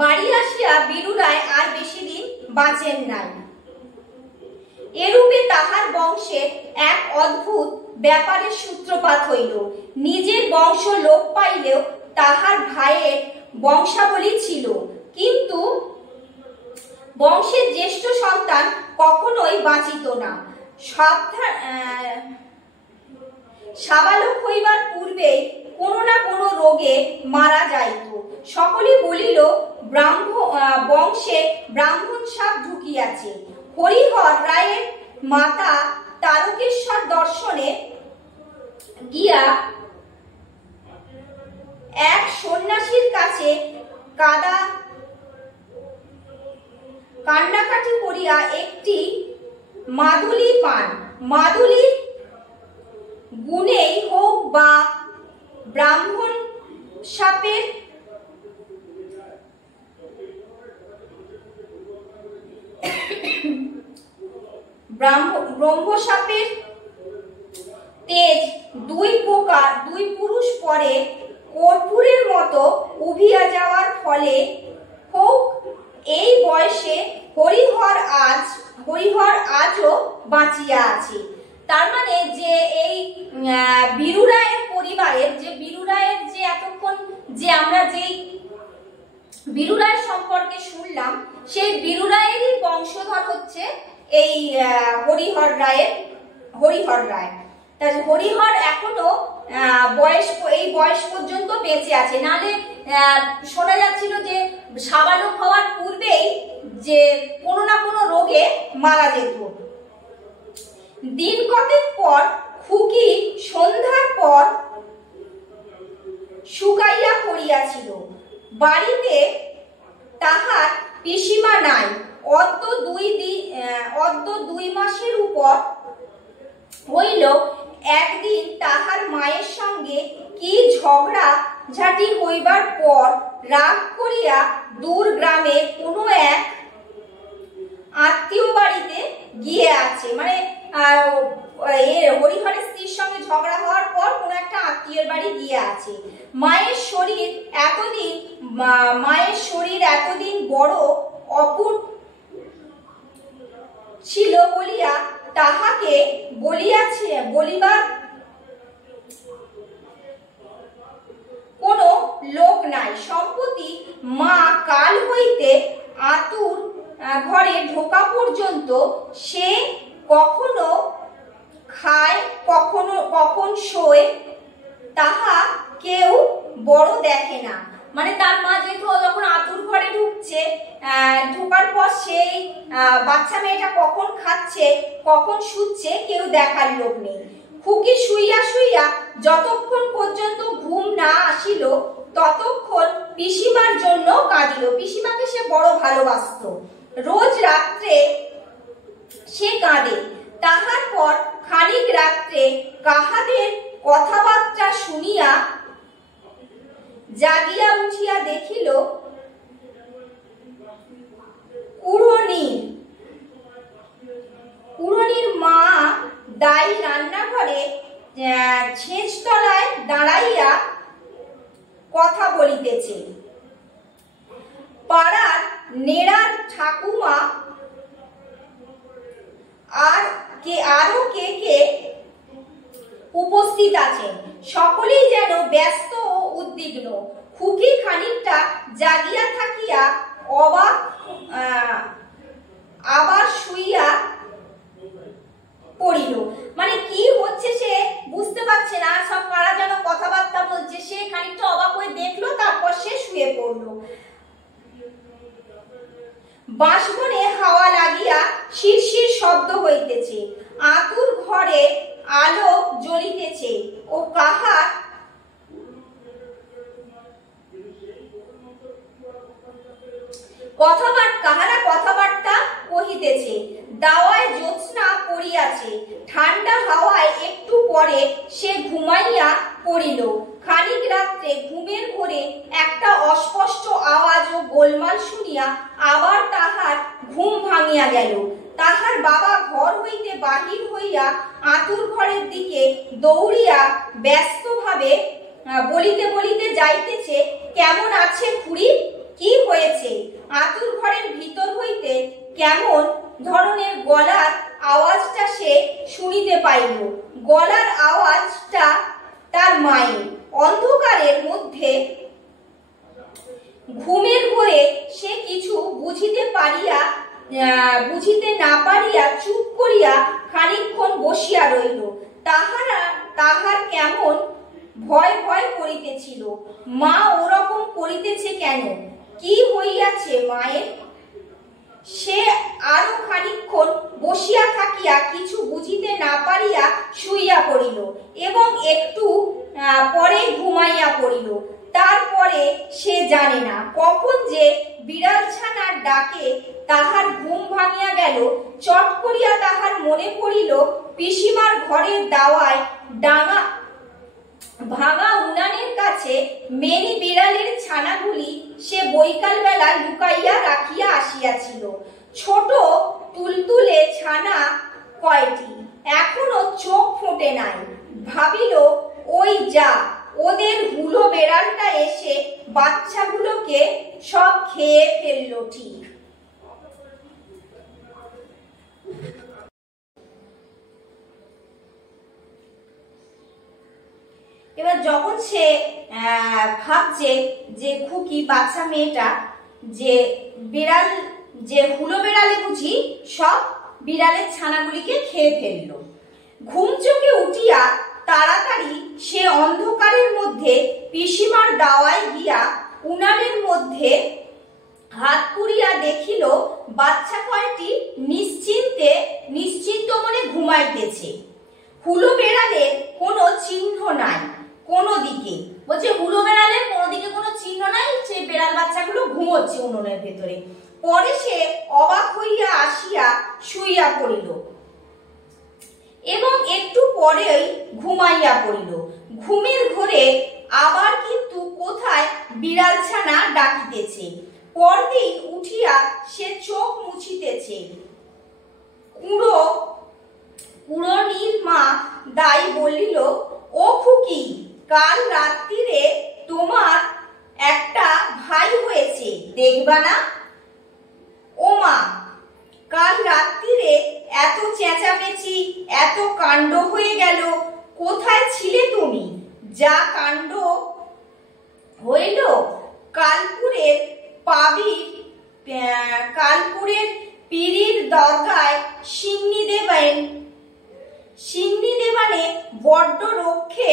বাড়ি আসিয়া বীরুরায় আর বেশি দিন বাঁচেন নাই। এরূপে তাহার বংশের এক অদ্ভুত ব্যাপারের সূত্রপাত হইল। নিজের বংশ লোপ পাইলেও তাহার ভাইয়ের বংশাবলী ছিল, কিন্তু বংশের জ্যেষ্ঠ সন্তান কখনোই বাঁচিত না। সাবালক হইবার পূর্বেই কোনো না কোনো রোগে মারা যাইত। সকলে বলিল বংশে ব্রাহ্মণ সাপ ঢুকিয়াছে। হরিহর রায়ের মাতা তারকেশ্বর দর্শনে গিয়া এক সন্ন্যাসীর কাছে কান্নাকাটি করিয়া একটি মাদুলি পান। মাদুলির গুণেই হোক বা ব্রাহ্মণ সাপের ব্রহ্মসাপের তেজ দুই পুরুষ পরে কর্পূরের মতো উভিয়া যাওয়ার ফলে হোক এই বয়সে হরিহর আজও বাঁচিয়া আছে। তার মানে যে এই বীরুরায়ের পরিবারের যে এতক্ষণ যে আমরা যেই বীরুরায় সম্পর্কে শুনলাম, সেই বীরুরায়েরই বংশধর হচ্ছে এই হরিহর রায়। হরিহর এখনো এই বয়স পর্যন্ত বেঁচে আছে। নালে শোনা যাচ্ছিল যে সাবালক হওয়ার পূর্বেই যে কোনো না কোনো রোগে মারা যেত। দিন কতেক পর খুকি সন্ধ্যার পর শুকাইয়া পড়িয়াছিল। বাড়িতে তাহার পিসিমা নাই। অদ্য 2 মাসের উপর হইল। একদিন তাহার মায়ের সঙ্গে কি ঝগড়া ঝাঁটি হইবার পর রাগ করিয়া দূর গ্রামে কোনো এক আত্মীয় বাড়িতে গিয়ে আছে। মানে হরিহরের স্ত্রীর সঙ্গে ঝগড়া হওয়ার পর কোনো একটা আত্মীয়ের বাড়ি গিয়ে আছে। মায়ের শরীর এতদিন বড় অপুট ছিল বলিয়া তাহাকে বলিবার কোনো লোক নাই। সম্প্রতি মা কাল হইতে আতুর ঘরে ঢোকা পর্যন্ত সে কখনো খায় কখন শোয় তাহা কেউ বড় দেখে না। মানে তার মা যেহেতু যখন আতুর ঘরে ঢুকছে, ঢোকার পর সেই বাচ্চা মেয়েটা কখন খাচ্ছে কখন শুচ্ছে কেউ দেখার লোক নেই। খুকি শুইয়া শুইয়া যতক্ষণ পর্যন্ত ঘুম না আসিল ততক্ষণ পিসিমার জন্য কাঁদিল। পিসিমাকে সে বড় ভালোবাসত। রোজ রাত্রে সে কাঁদে। তাহার পর খানিক রাত্রে কাহাদের কথাবার্তা শুনিয়া জাগিয়া উঠিয়া দেখিল কুড়নির মা দাই রান্নাঘরে ছেঁচ তলায় দাঁড়াইয়া কথা বলিতেছে। পাড়ার নেড়ার ঠাকুমা আরো কে কে উপস্থিত আছেন। সকলেই যেন ব্যস্ত ও উদ্বিগ্ন। খুকি খানিকটা জাগিয়া থাকিয়া আবার শুইয়া পড়িল। মানে কি হচ্ছে সে বুঝতে পারছে না। সব কারা যেন কথাবার্তা বলছে, সে খানিকটা অবাক হয়ে দেখলো, তারপর সে শুয়ে পড়ল। বাঁশবনে হাওয়া লাগিয়া শিরশির শব্দ হইতেছে। আতুর ঘরে আলো জ্বলিতেছে ও কাহারা কথাবার্তা কহিতেছে। দাওয়ায় জ্যোৎস্না পড়িয়াছে। ঠান্ডা হাওয়ায় একটু পরে সে ঘুমাইয়া পড়িল। খানিক রাত্রে ঘুমের ঘোরে একটা অস্পষ্ট আওয়াজ ও গোলমাল শুনিয়া আবার তাহার ঘুম ভাঙিয়া গেল। তাহার বাবা ঘর হইতে বাহির হইয়া আতুর ঘরের দিকে দৌড়িয়া ব্যস্তভাবে বলিতে বলিতে যাইতেছে, কেমন আছে খুড়ি? কি হয়েছে? আতুর ঘরের ভিতর হইতে কেমন ধরনের গলার আওয়াজটা সে শুনিতে পাইল। গলার আওয়াজটা তার মায়ের। অন্ধকারের মধ্যে ঘুমের ঘোরে সে কিছু বুঝিতে না পারিয়া চুপ করিয়া খানিকক্ষণ বসিয়া রইল। তাহার কেমন ভয় ভয় করিতেছিল। মা ওরকম করিতেছে কেন? কি হইয়াছে মায়ের? সে আরো খানিকক্ষণ বসিয়া থাকিয়া কিছু বুঝিতে না পারিয়া শুইয়া পড়িল এবং একটু পরে ঘুমাইয়া পড়িল। তারপরে সে জানে না কখন যে বিড়ালছানার ডাকে তাহার ঘুম ভাঙিয়া গেল। চট করিয়া তাহার মনে পড়িল পিসিমার ঘরের দাওয়ায় ভাঙা উনানের কাছে মেনি বিড়ালের ছানাগুলি সে বৈকাল বেলা লুকাইয়া রাখিয়া আসিয়াছিল। ছোট তুলতুলে ছানা কয়টি, এখনো চোখ ফোটে নাই। ভাবিল ওই যা, ওদের হুলো বেড়ালটা এসে বাচ্চাগুলোকে সব খেয়ে ফেলল ঠিক। এবার যখন সে ভাবছে যে খুকি বাচ্চা মেয়েটা যে বিড়াল, যে হুলো বেড়ালে বুঝি সব বিড়ালের ছানাগুলিকে খেয়ে ফেললো। ঘুম চোখে উঠিয়া তাড়াতাড়ি সে অন্ধকারের মধ্যে পিসিমার দাওয়ায় গিয়া উনানের মধ্যে হাত পুড়িয়া দেখিল বাচ্চা কয়টি নিশ্চিন্ত মনে ঘুমাইতেছে। হুলো বেড়ালের কোনো চিহ্ন নাই কোনো দিকে। বলছে হুলো বেড়ালের কোনো দিকে কোনো চিহ্ন নাই, সে বেড়াল বাচ্চাগুলো ঘুমোচ্ছে উনুনের ভেতরে। পরে সে অবাক হইয়া আসিয়া শুইয়া পড়িল এবং একটু পরেই ঘুমাইয়া পড়িল। ঘুমের ঘোরে আবার কিন্তু কোথায় বিড়ালছানা ডাকিতেছে। পরদিন উঠিয়া সে চোখ মুছিতেছে। কুড়নির মা দাই বলিল, ও খুকি, কাল রাত্রিরে তোমার একটা ভাই হয়েছে, দেখবা না? ও মা, কাল রাত্রিরে এত চেঁচামেচি, এত কাণ্ড হয়ে গেল, কোথায় ছিলে তুমি? যা কাণ্ড হইল কালপুরের পীরির দরগায় সিন্নি দেবানে বড্ড রক্ষে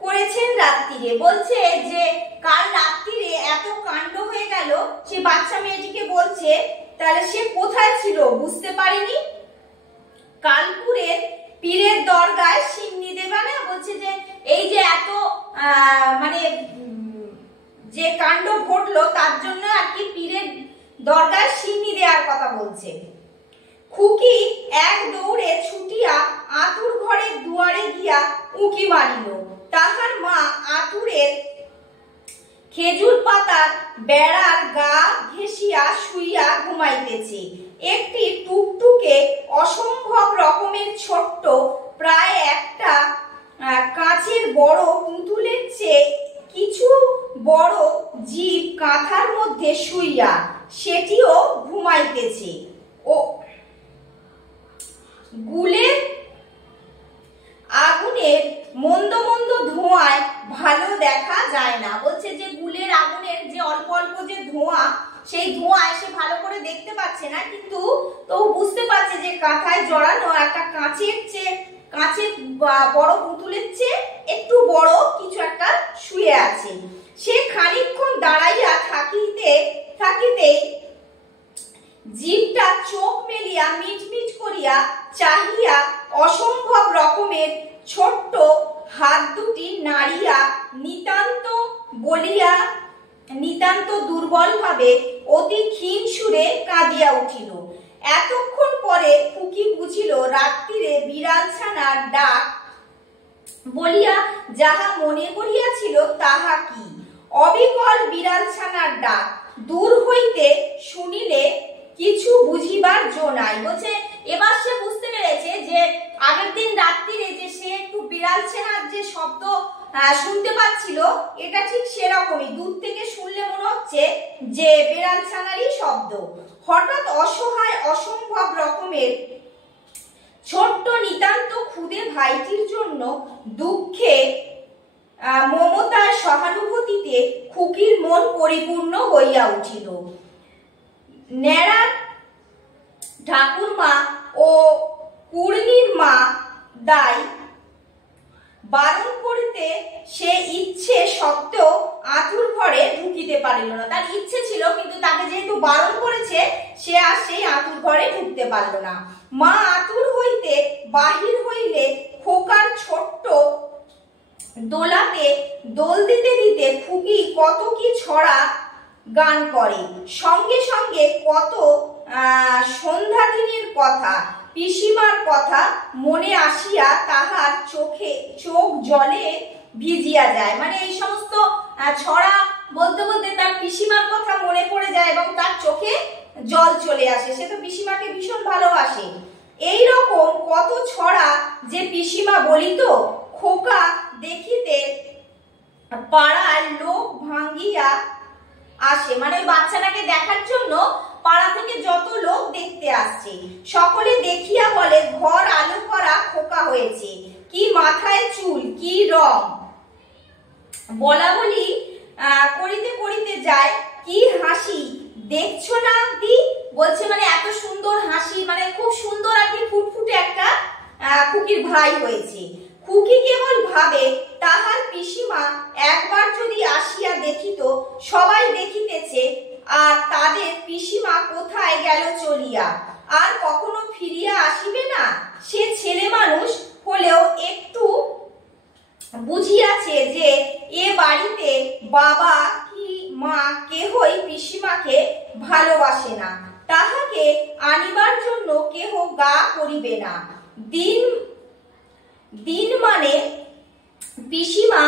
করেছেন রাত্রিরে। বলছে যে কাল রাত্রিরে এত কাণ্ড হয়ে গেল, সে বাচ্চা মেয়েটিকে বলছে তাহলে সে কোথায় ছিল বুঝতে পারিনি। কালপুরের পীরের দরগায় সিন্নি দেবানে, বলছে যে এই যে এত মানে যে কাণ্ড ঘটলো তার জন্য আর কি পীরের দরগায় সিন্নি দেওয়ার কথা বলছে। খুকি এক দৌড়ে ছুটিয়া আতুর ঘরের দুয়ারে গিয়া উঁকি মারিল। তাহার মা আতুরের খেজুর পাতার বেড়ার গা ঘেঁষিয়া শুইয়া ঘুমাইতেছে। একটি টুকটুকে অসম্ভব রকমের ছোট্ট, প্রায় একটা কাঁচের বড় পুতুলের চেয়ে কিছু বড় জীব কাঁথার মধ্যে শুইয়া সেটিও ঘুমাইতেছে। ও গুলের আগুনের মন্দ মন্দ ধোঁয়ায় ভালো দেখা যায় না। বলছে যে গুলের আগুনের যে অল্প অল্প যে ধোঁয়া, সেই ধোঁয়ায় সে ভালো করে দেখতে পাচ্ছে না, কিন্তু তো বুঝতে পারছে যে কাঁথায় জড়ানো একটা কাঁচের বড় পুতুলের চেয়ে একটু বড় কিছু একটা শুয়ে আছে। সে খানিকক্ষণ দাঁড়াইয়া থাকিতে জীবটা চোখ মেলিয়া মিটমিট করিয়া চাহিয়া অসম্ভব রকমের ছোট্ট হাত দুটি নাড়িয়া নিতান্ত দুর্বল ভাবে অতি ক্ষীণ সুরে কাঁদিয়া উঠিল। এতক্ষণ পরে খুকি বুঝিল রাত্রিরে বিড়ালছানার ডাক বলিয়া যাহা মনে করিয়াছিল তাহা কি, অবিকল বিড়ালছানার ডাক। দূর হইতে শুনিলে কিছু বুঝিবার জো নাই। বলছে এবার সে বুঝতে পেরেছে যে আগের দিন রাত্রিরে যে সে একটু বিড়ালছানার যে শব্দ শুনতে পাচ্ছিল, এটা ঠিক সেরকমই, দূর থেকে শুনলে মনে হচ্ছে যে বেড়াল ছানারই শব্দ। হঠাৎ অসহায় অসম্ভব রকমের ছোট্ট নিতান্ত ক্ষুদে ভাইটির জন্য দুঃখে মমতার সহানুভূতিতে খুকির মন পরিপূর্ণ হইয়া উঠিল। ন্যাড়া ঠাকুরমা ও পূর্ণির মা দাই বারণ করিতে সে ইচ্ছে সত্ত্বেও আঁতুর ঘরে ঢুকিতে পারিল না। তার ইচ্ছে ছিল, কিন্তু তাকে যেহেতু বারণ করেছে সে আর সেই আঁতুর ঘরে ঢুকতে পারল না। মা আঁতুর হইতে বাহির হইলে খোকার ছোট্ট দোলাতে দোল দিতে দিতে খুকি কত কি ছড়া গান করে, সঙ্গে সঙ্গে কত সন্ধ্যা দিনের কথা, পিসিমার কথা মনে আসিয়া তাহার চোখ জলে ভিজিয়া যায়। মানে এই সমস্ত ছড়া বলতে বলতে তার পিসিমার কথা মনে পড়ে যায় এবং তার চোখে জল চলে আসে। সে তো পিসিমাকে ভীষণ ভালোবাসে। এই রকম কত ছড়া যে পিসিমা বলিত, খোকা দেখিতে পাড়ার লোক ভাঙ্গিয়া আসে, মানে বাচ্চাটাকে দেখার জন্য পাড়া থেকে যত লোক দেখতে আসছে, সকলে দেখিয়া বলে ঘর আলো করা খোকা হয়েছে, কি মাথায় চুল, কি রং। বলা বলি করিতে করিতে যায়, কি হাসি দেখছো না দি, বলছে মানে এত সুন্দর হাসি, মানে খুব সুন্দর আর কি ফুটফুটে একটা খুকির ভাই হয়েছে। খুকি কেবল ভাবে তাহার পিসিমা একবার যদি আসিয়া দেখিত, সবাই দেখিতেছে, আর তাদের পিসিমা কোথায় গেল চলিয়া, আর কখনো ফিরিয়া আসিবে না। সে ছেলে মানুষ হলেও একটু বুঝিয়াছে যে এ বাড়িতে বাবা কি মা কেহই পিসিমাকে ভালোবাসে না, তাহাকে আনিবার জন্য কেহ গা করিবে না। দিন মানে পিসিমা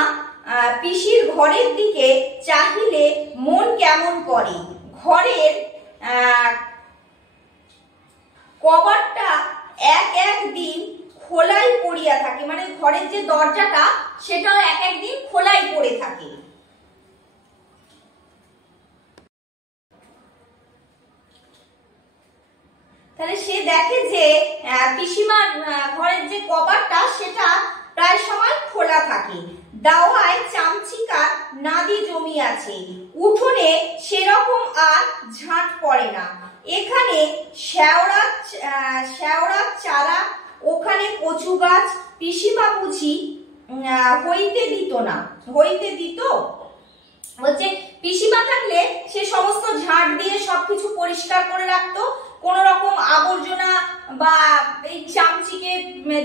পিসির ঘরের দিকে চাহিলে মন কেমন করে, ঘরের কবাটটা এক দিন খোলাই পড়িয়া থাকে, মানে ঘরের যে দরজাটা সেটাও এক দিন খোলাই পড়ে থাকে। তাহলে সে দেখে যে পিসিমার ঘরের যে কবাটটা সেটা প্রায় সময় খোলা থাকে। দাওয়ায় চামচিকা নাদি জমিয়াছে, উঠোনে সেরকম আর ঝাঁট পড়ে না। এখানে শেওড়া চারা, ওখানে কচু গাছ, পিসিমা বুঝি হইতে দিত না, হইতে দিত। বলছে পিসিমা থাকলে সে সমস্ত ঝাঁট দিয়ে সবকিছু পরিষ্কার করে রাখতো, কোন রকম আবর্জনা বা এই চামচিকে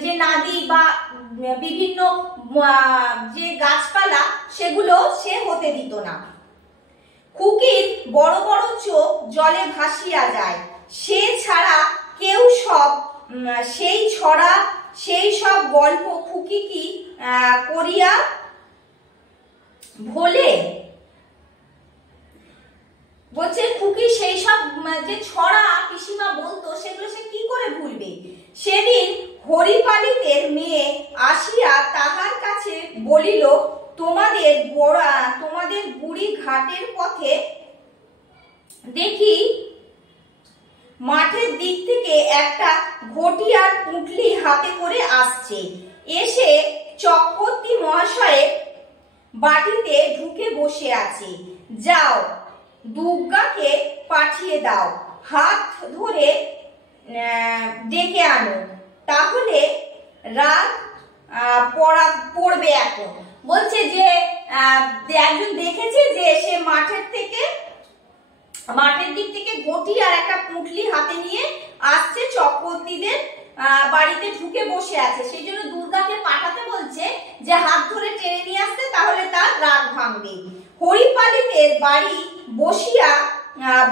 যে নাদি বা বিভিন্ন যে গাছপালা সেগুলো সে হতে দিত না। খুকির বড় বড় চোখ জলে ভাসিয়া যায়, সে ছাড়া কেউ সব সেই ছড়া সেই সব গল্প খুকি কি করিয়া ভোলে। বলছে খুকি সেই সব যে ছড়া পিসিমা বলতো সেগুলো সে কি করে ভুলবে। সেদিন হরিপালিতের মেয়ে আসিয়া তাহার কাছে বলিল, তোমাদের বুড়ি ঘাটের পথে দেখি মাঠের দিক থেকে একটা ঘটি আর পুঁটলি হাতে করে আসছে, এসে চক্রবর্তী মহাশয়ের বাটিতে ঢুকে বসে আছে, যাও দুর্গাকে পাঠিয়ে দাও, হাত ধরে ডেকে আনো, তাহলে রাত পড়বে এখন। বলছে যে একজন দেখেছে যে সে মাঠের দিক থেকে ঘটি আর একটা পুঁটলি হাতে নিয়ে আসছে, চক্রবর্তীদের বাড়িতে ঢুকে বসে আছে, সেই জন্য দুর্গাকে পাঠাতে বলছে যে হাত ধরে টেনে নিয়ে আসতে, তাহলে তার রাগ ভাঙবে। হরিপালিতের বাড়ি বসিয়া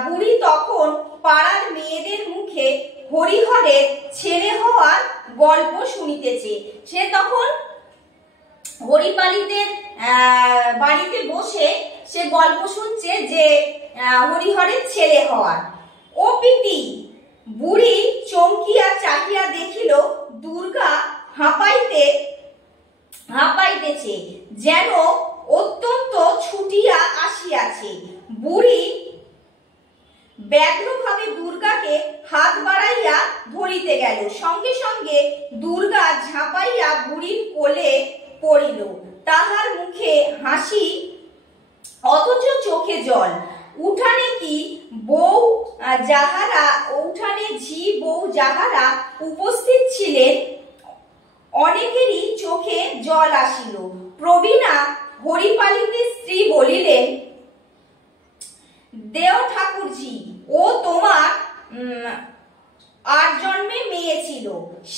বুড়ি তখন পাড়ার মেয়েদের মুখে হরিহরের ছেলে হওয়ার গল্প শুনিতেছে। সে তখন হরিপালিতের বাড়িতে বসে সে গল্প শুনছে যে হরিহরের ছেলে হওয়ার। ও পিতি, বুড়ি চমকিয়া চাহিয়া দেখিল দুর্গা হাঁপাইতেছে, যেন অত্যন্ত ছুটিয়া আসিয়াছে। বুড়ি ব্যগ্রভাবে দুর্গাকে হাত বাড়াইয়া ধরিতে গেল। সঙ্গে সঙ্গে দুর্গা ঝাঁপাইয়া বুড়ির কোলে পড়িল। তাহার মুখে হাসি অথচ চোখে জল। উঠানে কি বউ যাহারা উঠানে ঝি বউ যাহারা উপস্থিত ছিলেন অনেকেরই চোখে জল আসিল। প্রবীণা হরিপালিতের স্ত্রী বলিলেন, দেও ঠাকুরজি, ও তোমার 8 জন্মের মেয়ে ছিল,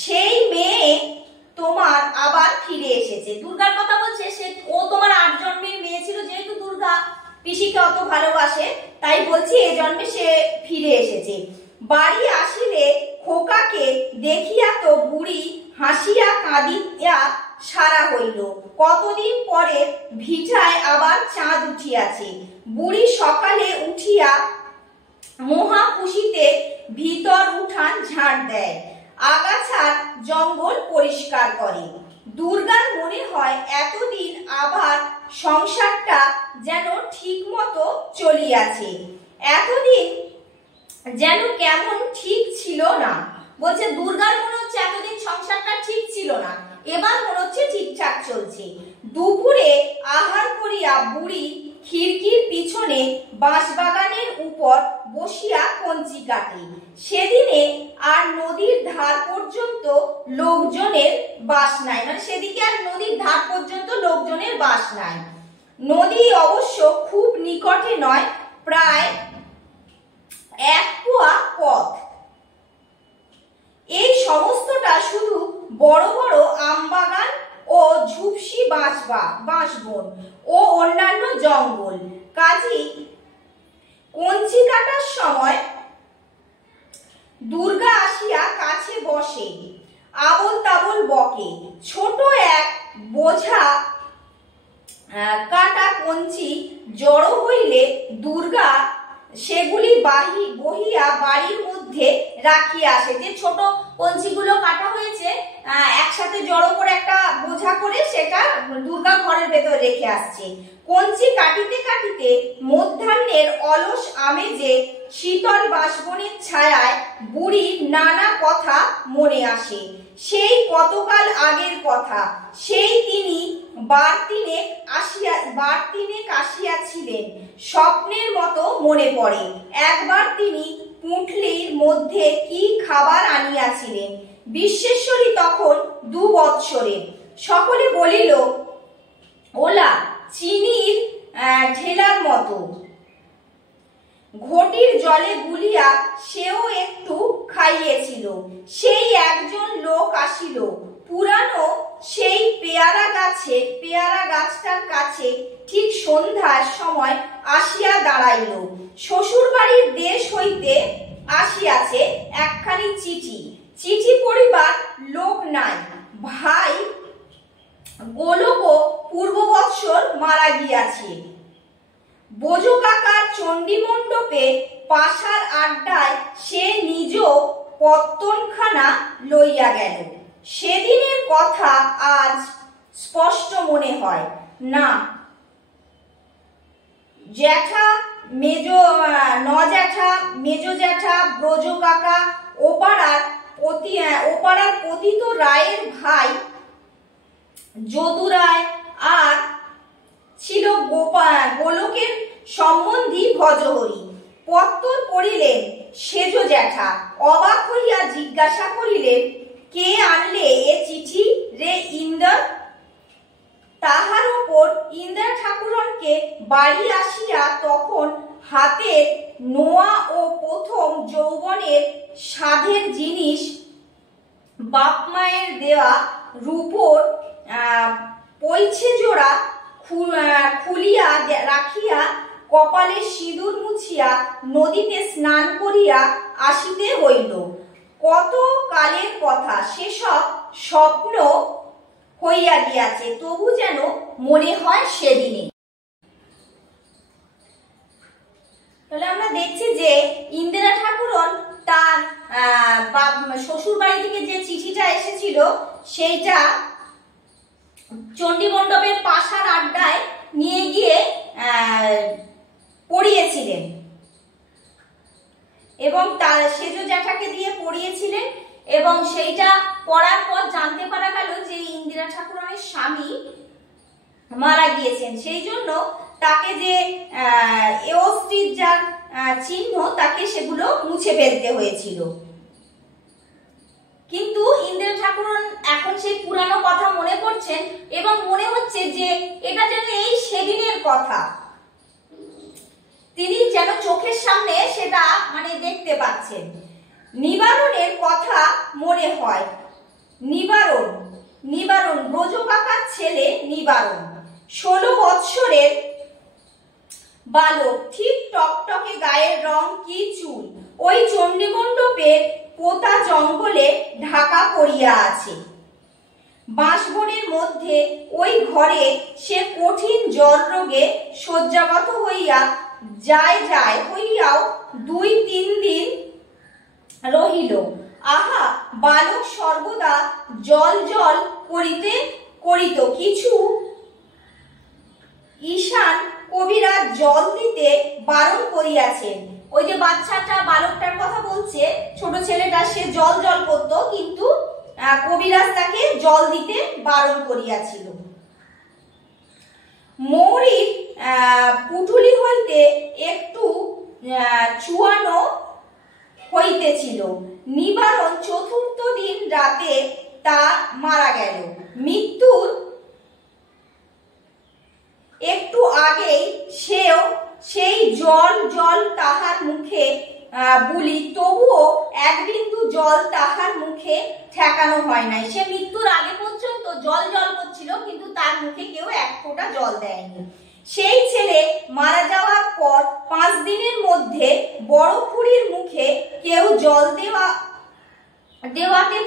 সেই মেয়ে তোমার আবার ফিরে এসেছে। দুর্গার কথা বলছে, সে ও তোমার 8 জন্মের মেয়ে ছিল, যেহেতু দুর্গা পিসিকে অত ভালোবাসে তাই বলছি এই জন্মে সে ফিরে এসেছে। বাড়ি আসিলে খোকাকে দেখিয়া তো বুড়ি হাসিয়া কাঁদিয়া সারা হইল। কতদিন পরে ভিটায় আবার চাঁদ উঠিয়াছে। বুড়ি সকালে উঠিয়া মহা খুশিতে ভিতর উঠান ঝাড় দেয়, আগাছার জঙ্গল পরিষ্কার করে। দুর্গার মনে হয় এতদিন আবার সংসারটা যেন ঠিক মতো চলিয়াছে। এতদিন যেন কেমন ঠিক ছিল না। বলছে দুর্গার মনে হচ্ছে এতদিন সংসারটা ঠিক ছিল না, এবার মনে হচ্ছে ঠিকঠাক চলছে। দুপুরে আহার করিয়া বুড়ি খিড়কির পিছনে বাঁশবাগানের উপর বসিয়া কঞ্চি কাটে। সেদিনে আর নদীর ধার পর্যন্ত লোকজনের বাস নাই, মানে সেদিকে আর নদীর ধার পর্যন্ত লোকজনের বাস নাই। নদী অবশ্য খুব নিকটে নয়, প্রায় 1 পোয়া পথ। এই সমস্তটা শুধু বড় বড় আমবাগান ও ঝুপসি বাঁশবন ও অন্যান্য জঙ্গল। কাজী কঞ্চি কাটার সময় দুর্গা আসিয়া কাছে বসে, আবল তাবল বকে। ছোট এক বোঝা কাটা কঞ্চি জড়ো হইলে দুর্গা সেগুলি বহিয়া বাড়ির মধ্যে রাখিয়া আসে। যে ছোট কঞ্চিগুলো কাটা হয়েছে একসাথে জড়ো করে একটা বোঝা করে সেটা দুর্গা ঘরের ভেতর রেখে আসছে। কঞ্চি কাটিতে কাটিতে মধ্যাহ্নের অলস আমেজে শীতল বাঁশবনের ছায়ায় বুড়ির নানা কথা মনে আসে। সেই কতকাল আগের কথা, সেই তিনি বার তিনেক আসিয়াছিলেন, স্বপ্নের মতো মনে পড়ে। একবার তিনি পুঁটলির মধ্যে কি খাবার আনিয়াছিলেন। বিশ্বেশ্বরী তখন 2 বৎসরের। সকলে বলিল, ওলা চিনির ঢেলার মতো। ঘটির জলে গুলিয়া সেও একটু খাইয়েছিল। সেই একজন লোক আসিল, পুরানো সেই পেয়ারা গাছটার কাছে ঠিক সন্ধ্যার সময় আসিয়া দাঁড়াইল। শ্বশুর বাড়ির দেশ হইতে আসিয়াছে একখানি চিঠি। চিঠি পড়িবার লোক নাই। ভাই গোলকও পূর্ব বৎসর মারা গিয়াছে। বোজো কাকার চণ্ডী মণ্ডপে পাশার আড্ডায় সে নিজ পত্তনখানা লইয়া গেল। সেদিনের কথা আজ স্পষ্ট মনে হয়। না জ্যাঠা, জ্যাঠা, মেজো জ্যাঠা, ব্রজ কাকা, ওপাড়ার পতিত রায়ের ভাই যদু রায়, আর ছিল গোলকের সম্বন্ধী ভজহরি। পত্তর পড়িলেন সেজো জ্যাঠা। অবাক হইয়া জিজ্ঞাসা করিলেন, কে আনলে এ চিঠি রে ইন্দর? তাহার উপর ইন্দ্রা ঠাকুরনকে বাড়ি আসিয়া তখন হাতের নোয়া ও প্রথম যৌবনের সাধের জিনিস বাপ মায়ের দেওয়া রূপোর পৈছে জোড়া খুলিয়া রাখিয়া কপালে সিঁদুর মুছিয়া নদীতে স্নান করিয়া আসিতে হইল। কত কালের কথা, সেসব স্বপ্ন হইয়া গিয়াছে, তবু যেন মনে হয় সেদিনে। তাহলে আমরা দেখছি যে ইন্দিরা ঠাকুরন তার শ্বশুর বাড়ি থেকে যে চিঠিটা এসেছিল সেইটা চণ্ডী মণ্ডপের পাশার পড়িয়েছিলেন এবং তার সেজ জ্যাঠাকে দিয়ে পড়িয়েছিলেন এবং সেইটা পড়ার পর জানতে পারা গেল যে ইন্দিরা ঠাকুরানীর স্বামী মারা গিয়েছেন, সেই জন্য তাকে যে এওস্ট্রিট যার চিহ্ন তাকে সেগুলো মুছে ফেলতে হয়েছিল। কিন্তু ইন্দিরা ঠাকুরন এখন সেই পুরানো কথা মনে করছেন এবং মনে হচ্ছে যে এটা যেন এই সেদিনের কথা, তিনি যেন চোখের সামনে সেটা মানে দেখতে পাচ্ছেন। নিবারণের কথা মনে হয়। নিবারণ নিবারণ ব্রজ কাকার ছেলে নিবারণ 16 বৎসরের বালক, ঠিক টকটকে গায়ের রং, কি চুল, ওই চণ্ডীমণ্ডপের পোতা জঙ্গলে ঢাকা পড়িয়া আছে। বাঁশবনের মধ্যে ওই ঘরে সে কঠিন জ্বর রোগে শয্যাগত হইয়া হইয়াও 2-3 দিন রহিল। আহা, বালক সর্বদা জল জল করিত। কিছু ঈশান কবিরাজ জল দিতে বারণ করিয়াছেন। ওই যে বাচ্চাটা বালকটার কথা বলছে, ছোট ছেলেটা, সে জল জল করত, কিন্তু কবিরাজ তাকে জল দিতে বারণ করিয়াছিল। মৌরীর পুটুলি হইতে একটু চুয়ানো হইতেছিল। নিবারণ 4th দিন রাতে তা মারা গেল। মৃত্যুর একটু আগেই সেই জল জল তাহার মুখে বুলি, তবুও এক বিন্দু জল তাহার মুখে ঠেকানো হয় নাই। সে মৃত্যুর আগে পর্যন্ত জল জল করছিল, কিন্তু তার মুখে কেউ এক ফোঁটা জল দেয়নি। সেই ছেলে মারা যাওয়ার পর 5 দিনের মধ্যে বড় খুড়ির মুখে কেউ জল দেওয়াতে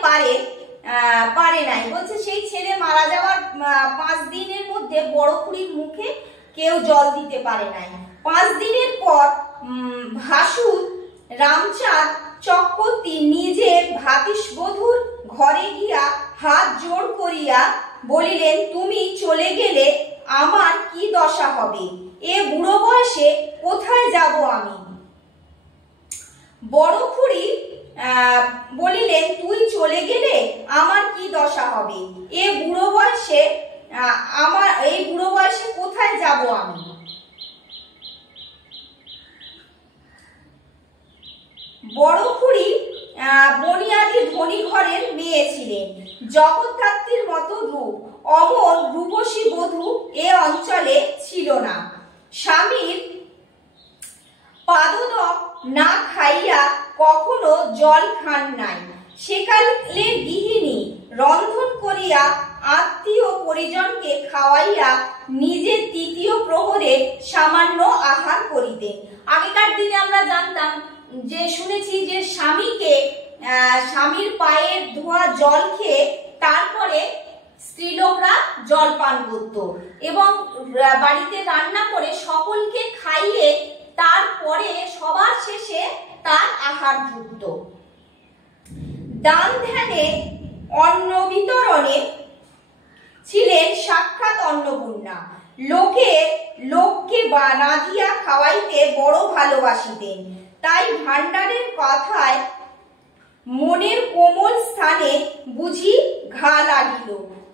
পারে নাই। বলছে সেই ছেলে মারা যাওয়ার 5 দিনের মধ্যে বড় খুড়ির মুখে কেউ জল দিতে পারে নাই। 5 দিনের পর ভাসুর রামচাঁদ চক্রবর্তী নিজের ভাতিশবধূর ঘরে গিয়া হাত জোড় করিয়া বলিলেন, তুমি চলে গেলে আমার কি দশা হবে? এ বুড়ো বয়সে কোথায় যাব আমি? বড় খুড়ি বলিলেন, তুই চলে গেলে আমার কি দশা হবে? এই বুড়ো বয়সে কোথায় যাব আমি? বড় খুড়ি বনিয়াদি ধনী ঘরের মেয়ে ছিলেন। জগদ্ধাত্রীর মতো রূপ, অমর রূপসী বধূ এ অঞ্চলে ছিল না। স্বামীর পাদদক না খাইয়া কখনো জল খান নাই। সেকালে গৃহিণী রন্ধন করিয়া আত্মীয় পরিজনকে খাওয়াইয়া নিজে 3য় প্রহরে সামান্য আহার করিতেন। আগেকার দিনে আমরা জানতাম যে শুনেছি যে স্বামীর পায়ের ধোয়া জল খেয়ে তারপরে স্ত্রীলোকরা জল পান করত এবং বাড়িতে রান্না করে সকলকে খাইয়ে তারপরে সবার শেষে তার আহার যুক্ত। দান ধ্যানে অন্ন বিতরণে ছিলেন সাক্ষাৎ অন্নপূর্ণা। লোককে রাঁধিয়া খাওয়াইতে বড় ভালোবাসিতেন। তাই ভান্ডারের কথায় মনের কোমল স্থানে বুঝি ঘা লাগিল।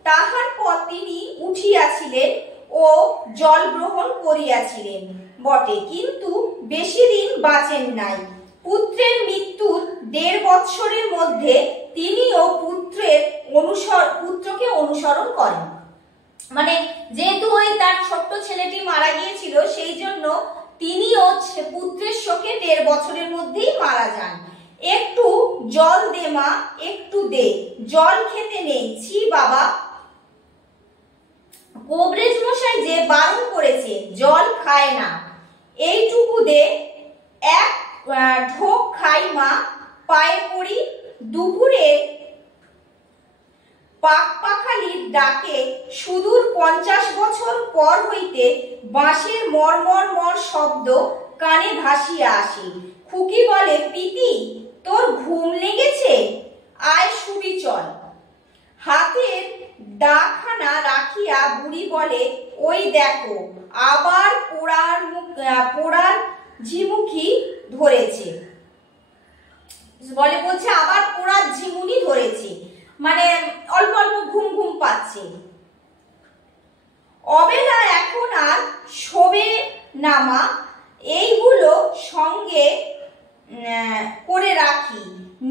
তাহার পর তিনি উঠিয়াছিলেন ও জল গ্রহণ করিয়াছিলেন বটে, কিন্তু বেশি দিন বাঁচেন নাই। পুত্রের মৃত্যুর 1.5 বৎসরের মধ্যে তিনিও পুত্রকে অনুসরণ করেন। মানে যেহেতু ওই তার ছোট্ট ছেলেটি মারা গিয়েছিল, সেই জন্য তিনিও পুত্রের শোকে 1.5 বছরের মধ্যেই মারা যান। একটু জল দে মা, একটু দে, জল খেতে নেই। ছি বাবা, কবরেজ মশাই যে বারণ করেছে, জল খায় না। এইটুকু দে, এক ঢোক খাই মা, পায়ে পড়ি। দুপুরে পাকপাখালির ডাকে সুদূর 50 বছর পর হইতে বাঁশের মর শব্দ কানে ভাসিয়া আসে। খুকি বলে, পিতি তোর ঘুম লেগেছে? আয় শুবি চল। হাতের দাখানা রাখিয়া বুড়ি বলে, ওই দেখো আবার পোড়ার ঝিমুকি ধরেছে। বলছে আবার পোড়ার ঝিমুনি ধরেছে, মানে অল্প অল্প ঘুম ঘুম পাচ্ছে। অবেলা এখন আর শোবে না মা, এইগুলো সঙ্গে করে রাখি,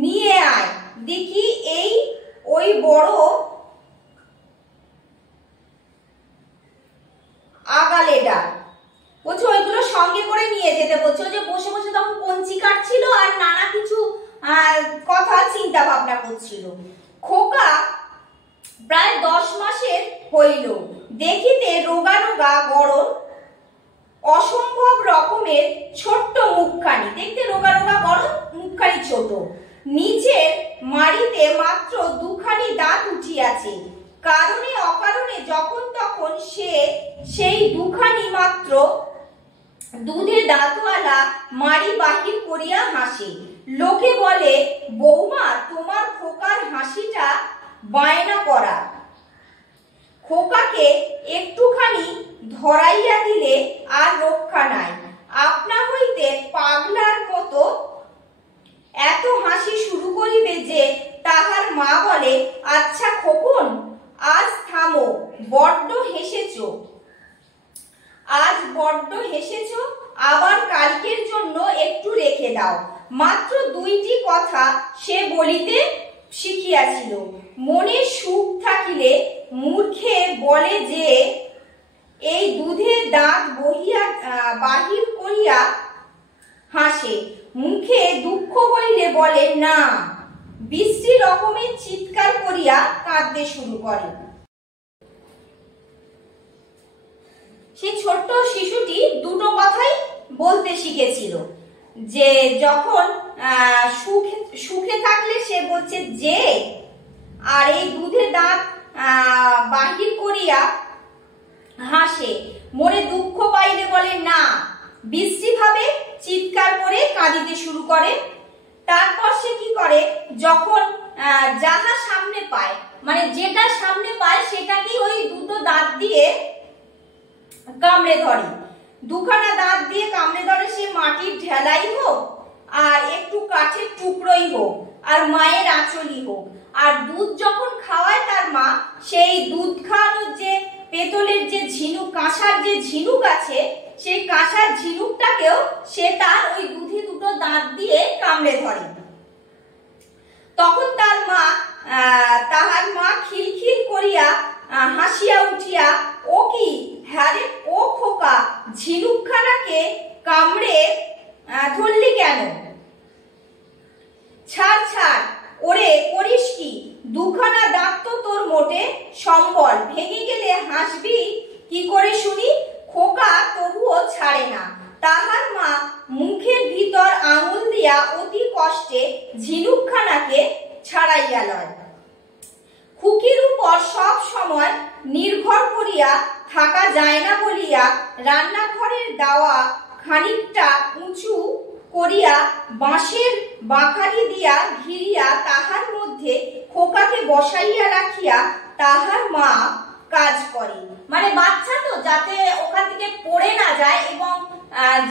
নিয়ে আয় দেখি এই ওই বড় আগালে ডাল। বলছে ওইগুলো সঙ্গে করে নিয়ে যেতে বলছে। যে বসে বসে তখন কঞ্চি কাটছিল আর নানা কিছু কথা চিন্তা ভাবনা করছিল। খোকা প্রায় 10 মাসের হইল, দেখিতে রোগা রোগা গড়ন, অসম্ভব রকমের ছোট্ট মুখখানি, দেখতে রোগা রোগা গড়ন, মুখখানি ছোট, নিচের মাড়িতে মাত্র দুখানি দাঁত উঠিয়াছে। কারণে অকারণে যখন তখন সে সেই দুখানি মাত্র দুধে দাঁতওয়ালা মাড়ি বাহির করিয়া হাসে। লোকে বলে, বৌমা তোমার খোকার হাসিটা বায়না করা, খোকাকে একটুখানি ধরাইয়া দিলে আর রক্ষা নাই, আপনা হইতে পাগলার মতো এত হাসি শুরু করিবে যে তাহার মা বলে, আচ্ছা খোকন আজ থামো, বড্ড হেসেছ, আজ বড্ড হেসেছ, আবার কালকের জন্য একটু রেখে দাও। মাত্র 2টি কথা সে বলিতে শিখিয়াছিল। মনে সুখ থাকিলে মূর্খে বলে যে এই দুধে দাঁত বাহির করিয়া হাসে, মুখে দুঃখ হইলে বলে না, বিশ্রী রকমের চিৎকার করিয়া কাঁদতে শুরু করে। সেই ছোট্ট শিশুটি দুটো কথাই বলতে শিখেছিল, যে যখন সুখে থাকলে সে বলছে যে, আর এই দুধে দাঁত বাহির করিয়া হাসে, মনে দুঃখ পাইলে বলে না, বিশ্রী ভাবে চিৎকার করে কাঁদিতে শুরু করে। তারপর সে কি করে, যখন যাহা সামনে পায়, মানে যেটা সামনে পায় সেটাকে ওই দুটো দাঁত দিয়ে কামড়ে ধরে, দুখানা দাঁত দিয়ে কামড়ে ধরে। সে মাটির ঢেলাই হোক, আর একটু কাঠের টুকরোই হোক, আর মায়ের আঁচলই হোক। আর দুধ যখন খাওয়ায় তার মা, সেই দুধ খাওয়ানোর যে পেতলের যে ঝিনুক, কাঁসার যে ঝিনুক আছে, সেই কাঁসার ঝিনুকটাকেও সে তার ওই দুধে দুটো দাঁত দিয়ে কামড়ে ধরে। তখন তাহার মা খিলখিল করিয়া হাসিয়া উঠিয়া, ও কি, হ্যারে ও খোকা, ঝিনুকখানাকে কামড়ে ধরলি কেন? ছাড় ছাড়, ওরে করিস কি, দুখানা দাঁত তো তোর মোটে সম্বল, ভেঙে গেলে হাসবি কি করে শুনি? খোকা তবুও ছাড়ে না। তাহার মা মুখের ভিতর আঙুল দিয়া অতি কষ্টে ঝিনুকখানাকে ছাড়াইয়া লয়। খুকির উপর সব সময় নির্ভর করিয়া থাকা যায় না বলিয়া রান্নাঘরের দাওয়া খানিকটা উঁচু করিয়া বাঁশের বাঁকারি দিয়া ঘিরিয়া তাহার মধ্যে খোকাকে বসাইয়া রাখিয়া তাহার মা কাজ করে। মানে বাচ্চা তো যাতে ওখান থেকে পড়ে না যায়, এবং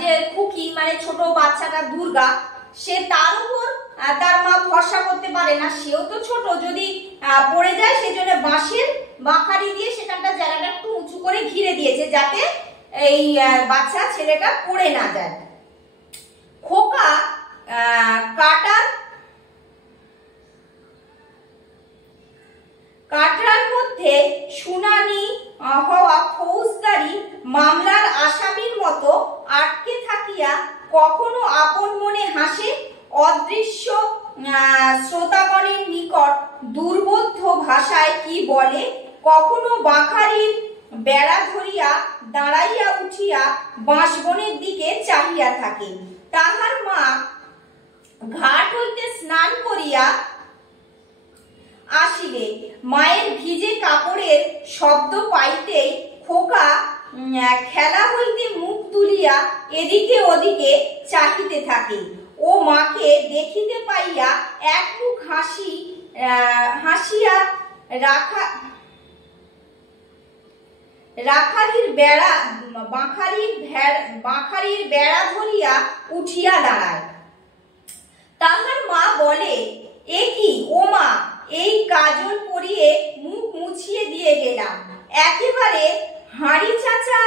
যে খুকি মানে ছোট বাচ্চাটা দুর্গা, সে তার উপর তার মা ভরসা করতে পারে না, সেও তো ছোট, যদি পড়ে যায় সেজন্য বাঁশের বাঁকারি দিয়ে সেখানটা জায়গাটা একটু উঁচু করে ঘিরে দিয়েছে, যাতে এই বাচ্চা ছেলেটা পড়ে না যায়। খোকা কাটরার মধ্যে শুনানি হওয়া ফৌজদারি মামলার আসামির মতো আটকে থাকিয়া কখনো আপন মনে হাসে, অদৃশ্য শ্রোতাগণের নিকট দুর্বোধ্য ভাষায় কি বলে, কখনো বাঁকারির বেড়া ধরিয়া দাঁড়াইয়া উঠিয়া বাঁশবনের দিকে চাহিয়া থাকে। তাহার মা ঘাট হইতে স্নান করিয়া আসিলে মায়ের ভিজে কাপড়ের শব্দ পাইতেই খোকা খেলা হইতে মুখ তুলিয়া এদিকে ওদিকে চাহিতে থাকে। ও মাকে দেখিতে পাইয়া এক মুখ হাসিয়া রাখালির বাঁখারির বেড়া ধরিয়া উঠিয়া দাঁড়ায়। তাহার মা বলে, এ কি ও মা, এই কাজল পরিয়ে মুখ মুছিয়ে দিয়ে গেলাম, একেবারে হাঁড়ি চাচা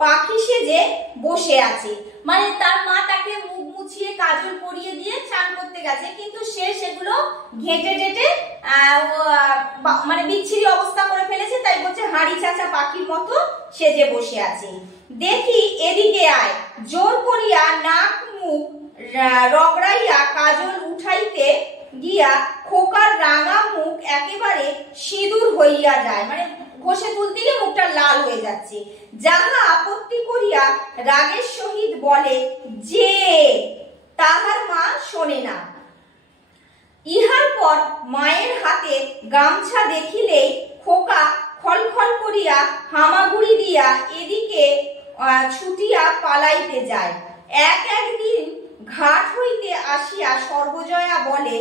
পাখি সেজে বসে আছে। মানে তার মা তাকে মুখ মুছিয়ে কাজল পরিয়ে দিয়ে চান করতে গেছে, কিন্তু সে সেগুলো ঘেঁটে টেটে মানে বিচ্ছিরি অবস্থা করে ফেলেছে, তাই বলছে হাঁড়ি চাচা পাখির মতো সেজে বসে আছে। দেখি এদিকে আয়। জোর করিয়া নাক মুখ রগড়াইয়া কাজল উঠাইতে গিয়া খোকার রাঙা মুখ একেবারে সিঁদুর হইয়া যায়, মানে ঘষে তুলতে গিয়ে মুখটা লাল হয়ে যাচ্ছে। যাহা আপত্তি করিয়া রাগের সহিত বলে যে, তাহার মা শোনে না। ইহার পর মায়ের হাতে গামছা দেখিলেই খোকা খলখল করিয়া হামাগুড়ি দিয়া এদিকে ছুটিয়া পালাইতে যায়। একদিন ঘাট হইতে আসিয়া সর্বজয়া বলে,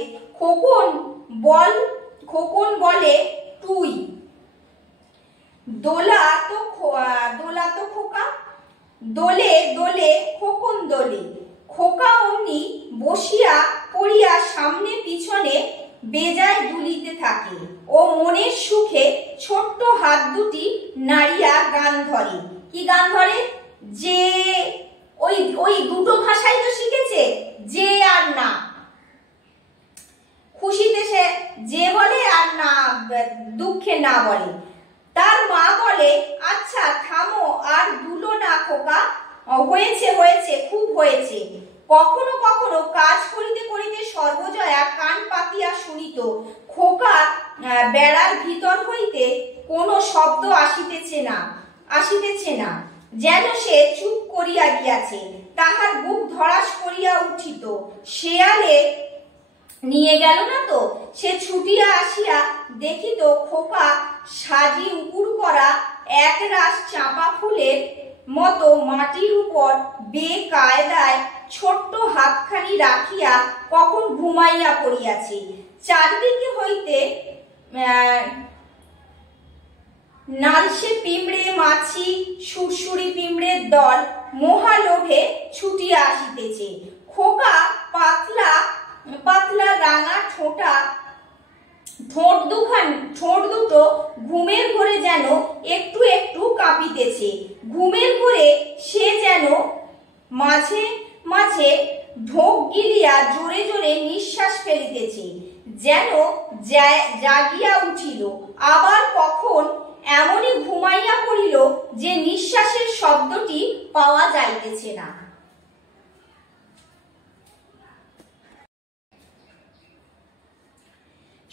খোকন বলে তুই, দোলা তো খোকা, দোলে দোলে খোকন দোলে। খোকা অমনি বসিয়া পড়িয়া সামনে পিছনে বেজায় দুলিতে থাকে ও মনের সুখে ছোট্ট হাত দুটি নাড়িয়া গান ধরে। কি গান ধরে? যে, ওই দুটো ভাষাই তো শিখেছে, যে আর না। খুশিতে সে যে বলে আর না দুঃখে না বলে। তার মা বলে, আচ্ছা থামো, আর দুলো না খোকা, হয়েছে হয়েছে, খুব হয়েছে। কখনো কখনো কাজ করিতে করিতে সর্বজয়া কান পাতিয়া শুনিত খোকা বেড়ার ভিতর হইতে কোনো শব্দ আসিতেছে না, যেন সে চুপ করিয়া গিয়াছে। তাহার বুক ধড়াস করিয়া উঠিত, শেয়ালে নিয়ে গেল না তো। সে ছুটিয়া আসিয়া দেখিত খোকা সাজি উপুর করা এক রাশ চাঁপা ফুলের মতো মাটির উপর বেকায়দায় ছোট্ট হাতখানি রাখিয়া কখন ঘুমাইয়া পড়িয়াছে। চারিদিকে হইতে নালসে পিঁমড়ে, মাছি, সুরসুরি পিঁমড়ের দল মহালোভে ছুটিয়া আসিতেছে। খোকা পাতলা পাতলা রাঙা ঠোঁট দুটো ঘুমের ঘোরে যেন একটু একটু কাঁপিতেছে। ঘুমের ঘোরে সে যেন মাঝে মাঝে ঢোক গিলিয়া জোরে জোরে নিঃশ্বাস ফেলিতেছে, যেন জাগিয়া উঠিল, আবার কখন এমনই ঘুমাইয়া পড়িল যে নিঃশ্বাসের শব্দটি পাওয়া যাইতেছে না।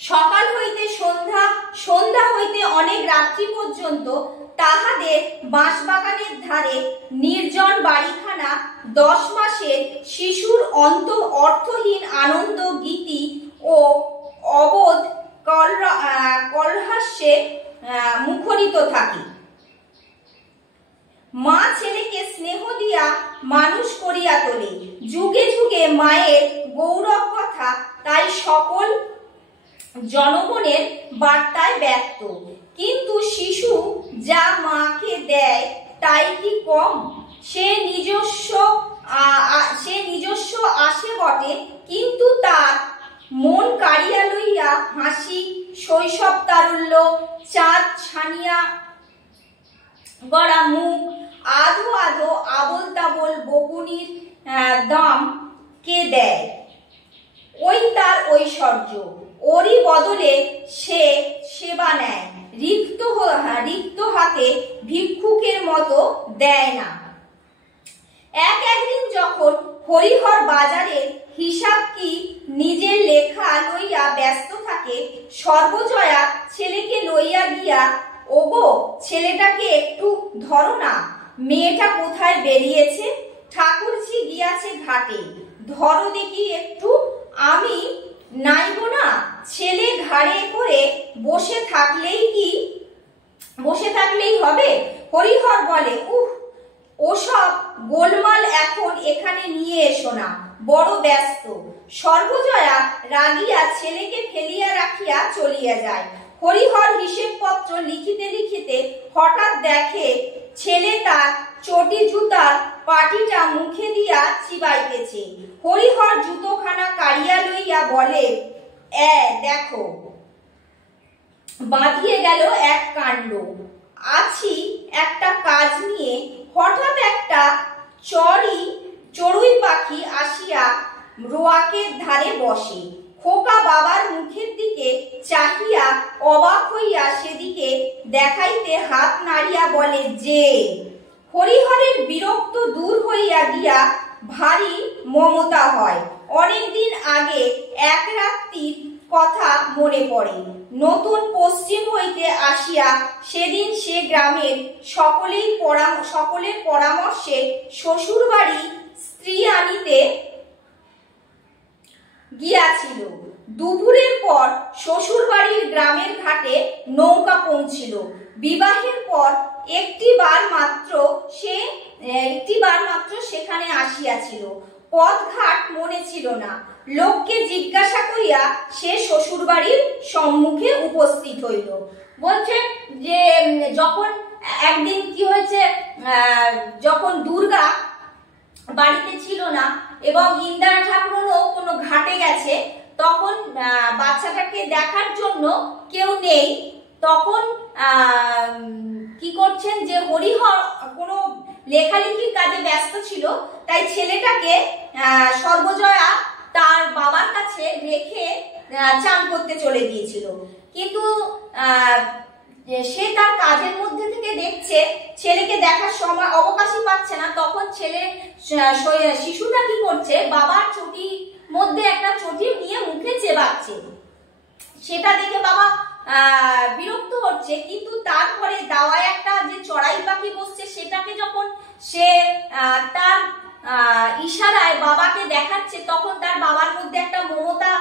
সকাল হইতে সন্ধ্যা হইতে অনেক রাত্রি পর্যন্ত তাহাদের বাঁশবাগানের ধারে নির্জন বাড়িখানা 10 মাসের শিশুর অর্থহীন আনন্দ গীতি ও অবোধ কলহাস্যে মুখরিত থাকে। মা ছেলেকে স্নেহ দিয়া মানুষ করিয়া তোলে, যুগে যুগে মায়ের গৌরব কথা তাই সকল জনগণের বার্তায় ব্যক্ত। কিন্তু শিশু যা মাকে দেয় তাই কি কম? সে নিজস্ব আসে বটে, কিন্তু তার মন কাড়িয়া লইয়া হাসি, শৈশব তারুল্য, চাঁদ ছানিয়া গড়া মুখ, আধো আধো আবল তাবল বকুনির দাম কে দেয়? ওই তার ঐশ্বর্য। ওরই বদলে সে সেবা নেয়, রিক্ত হাতে ভিক্ষুকের মতো দেয় না। একদিন যখন হরিহর বাজারের হিসাব কি নিজের লেখা লইয়া ব্যস্ত থাকে, সর্বজয়া ছেলেকে লইয়া গিয়া, ওগো ছেলেটাকে একটু ধরো না, মেয়েটা কোথায় বেরিয়েছে? ঠাকুরঝি গিয়াছে ঘাটে, ধরো দেখি একটু। আমি নাইব না? ছেলে ঘাড়ে করে বসে থাকলেই হবে? হরিহর বলে, ওসব গোলমাল এখন এখানে নিয়ে এসো না, বড় ব্যস্ত। সর্বজয়া রাগিয়া ছেলেকে ফেলিয়া রাখিয়া চলিয়া যায়। হরিহর হিসেবপত্র লিখিতে লিখিতে হঠাৎ দেখে ছেলে তার বলে, দেখো বাঁধিয়ে গেল এক কাণ্ড, আছি একটা কাজ নিয়ে। হঠাৎ একটা চড়ুই পাখি আসিয়া রোয়াকের ধারে বসে। খোকা বাবার মুখের দিকে চাহিয়া অবাক হইয়া সেদিকে দেখাইতে হাত নাড়িয়া বলে যে, হরিহরের বিরক্ত দূর হইয়া গিয়া ভারী মমতা হয়। অনেকদিন আগে এক রাত্রির কথা মনে পড়ে। নতুন পশ্চিম হইতে আসিয়া সেদিন সে গ্রামের সকলের পরামর্শে শ্বশুর বাড়ি স্ত্রী আনিতে গিয়াছিল। দুপুরের পর শ্বশুর বাড়ির গ্রামের ঘাটে নৌকা পৌঁছিল। বিবাহের পর একটিবার মাত্র সেখানে আসিয়াছিল। পথঘাট মনে ছিল না। লোককে জিজ্ঞাসা করিয়া সে শ্বশুর বাড়ির সম্মুখে উপস্থিত হইল। বলছে যে যখন একদিন কি হয়েছে, যখন দুর্গা বাড়িতে ছিল না এবং ইন্দ্রা ঠাকুরও কোনো ঘাটে গেছে, তখন বাচ্চাটাকে দেখার জন্য কেউ নেই। তখন কি করছেন যে হরিহর কোনো লেখালেখির কাজে ব্যস্ত ছিল, তাই ছেলেটাকে সর্বজয়া তার বাবার কাছে রেখে চান করতে চলে গিয়েছিল। কিন্তু সে তার কাজের মধ্যে থেকে দেখছে ছেলেকে দেখার সময় অবকাশই পাচ্ছে না। তখন শিশুটা কি করছে, বাবার চটির মধ্যে একটা চটি নিয়ে মুখে চেবাচ্ছে। সেটা দেখে বাবা বিরক্ত হচ্ছে, কিন্তু তারপরে দাওয়ায় একটা যে চড়াই পাখি বসছে সেটাকে যখন সে তার ইশারায় বাবাকে দেখাচ্ছে, তখন তার বাবার মধ্যে একটা মমতা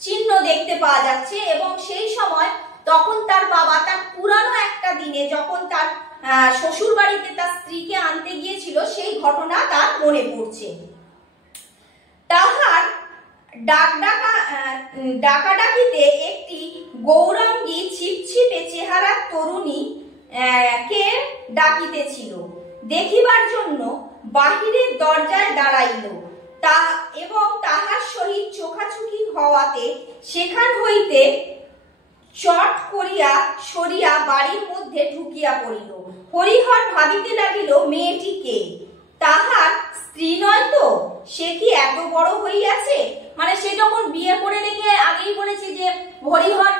চিহ্ন দেখতে পাওয়া যাচ্ছে। এবং সেই সময় তখন তার বাবা তার পুরানো একটা দিনে যখন তার শ্বশুর বাড়িতে তার স্ত্রীকে আনতে গিয়েছিল, সেই ঘটনা তার মনে পড়ছে। তাহার ডাকাডাকিতে একটি গৌরাঙ্গী ছিপছিপে চেহারার তরুণী কে ডাকিতেছিল। দেখিবার জন্য বাহিরের দরজায় দাঁড়াইল, এবং তাহার সহিত চোখাচোখি হওয়াতে সেখান হইতে চট করিয়া সরিয়া বাড়ির মধ্যে ঢুকিয়া পড়িল। হরিহর ভাবিতে লাগিল, মেয়েটি কে? তাহার স্ত্রী নয় তো? সে কি এত বড় হইয়াছে? মানে সে যখন বিয়ে করে রেখে, আগেই বলেছি যে হরিহর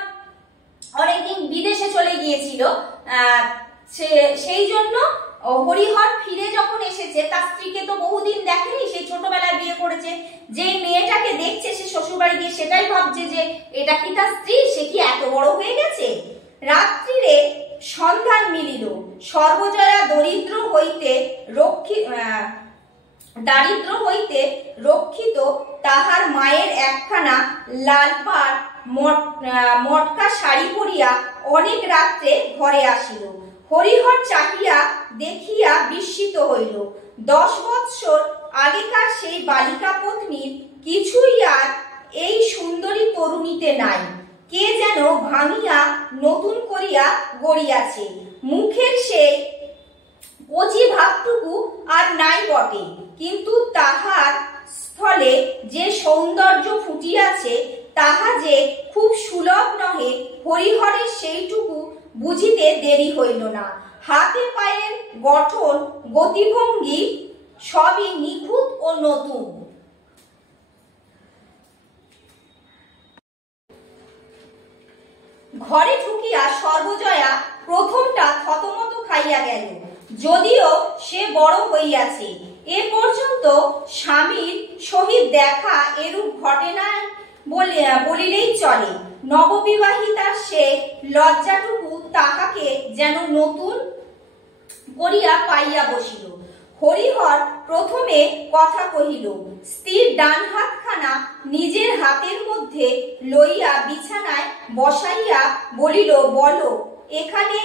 অনেকদিন বিদেশে চলে গিয়েছিল, সেই জন্য হরিহর ফিরে যখন এসেছে, তার স্ত্রীকে তো বহুদিন দেখেনি, সে ছোটবেলায় বিয়ে করেছে। যে মেয়েটাকে দেখছে সে শ্বশুরবাড়ি গিয়ে, সেটাই ভাবছে যে এটা কি তার স্ত্রী, সে কি এত বড় হয়ে গেছে। রাত্রিরে সন্ধান মিলিল। সর্বজয়া দারিদ্র হইতে রক্ষিত তাহার মায়ের একখানা লালপাড় মটকা শাড়ি পরিয়া অনেক রাত্রে ঘরে আসিল। হরিহর চাহিয়া দেখিয়া বিস্মিত হইল। 10 বৎসর আগেকার সেই বালিকা পত্নীর কিছুই আর এই সুন্দরী তরুণীতে নাই। কে যেন ভাঙিয়া নতুন করিয়া গড়িয়াছে। মুখের সেই কচি ভাবটুকু আর নাই বটে, কিন্তু তাহার স্থলে যে সৌন্দর্য ফুটিয়াছে তাহা যে খুব সুলভ নহে, হরিহরের সেইটুকু বুঝিতে দেরি হইল না। হাতে পায়ের গঠন গতিভঙ্গি সবই নিখুঁত ও নতুন। ঘরে ঢুকিয়া সর্বজয়া প্রথমটা থতমত খাইয়া গেল, যদিও সে বড় হইয়াছে। এ পর্যন্ত স্বামীর সহিত দেখা এরূপ ঘটে নাই বলিলেই চলে। নববিবাহিতার সে লজ্জাটুকু তাহাকে যেন নতুন করিয়া পাইয়া বসিল। হরিহর প্রথমে কথা কহিল। স্ত্রীর ডান হাতখানা নিজের হাতের মধ্যে লইয়া বিছানায় বসাইয়া বলিল, বলো, এখানে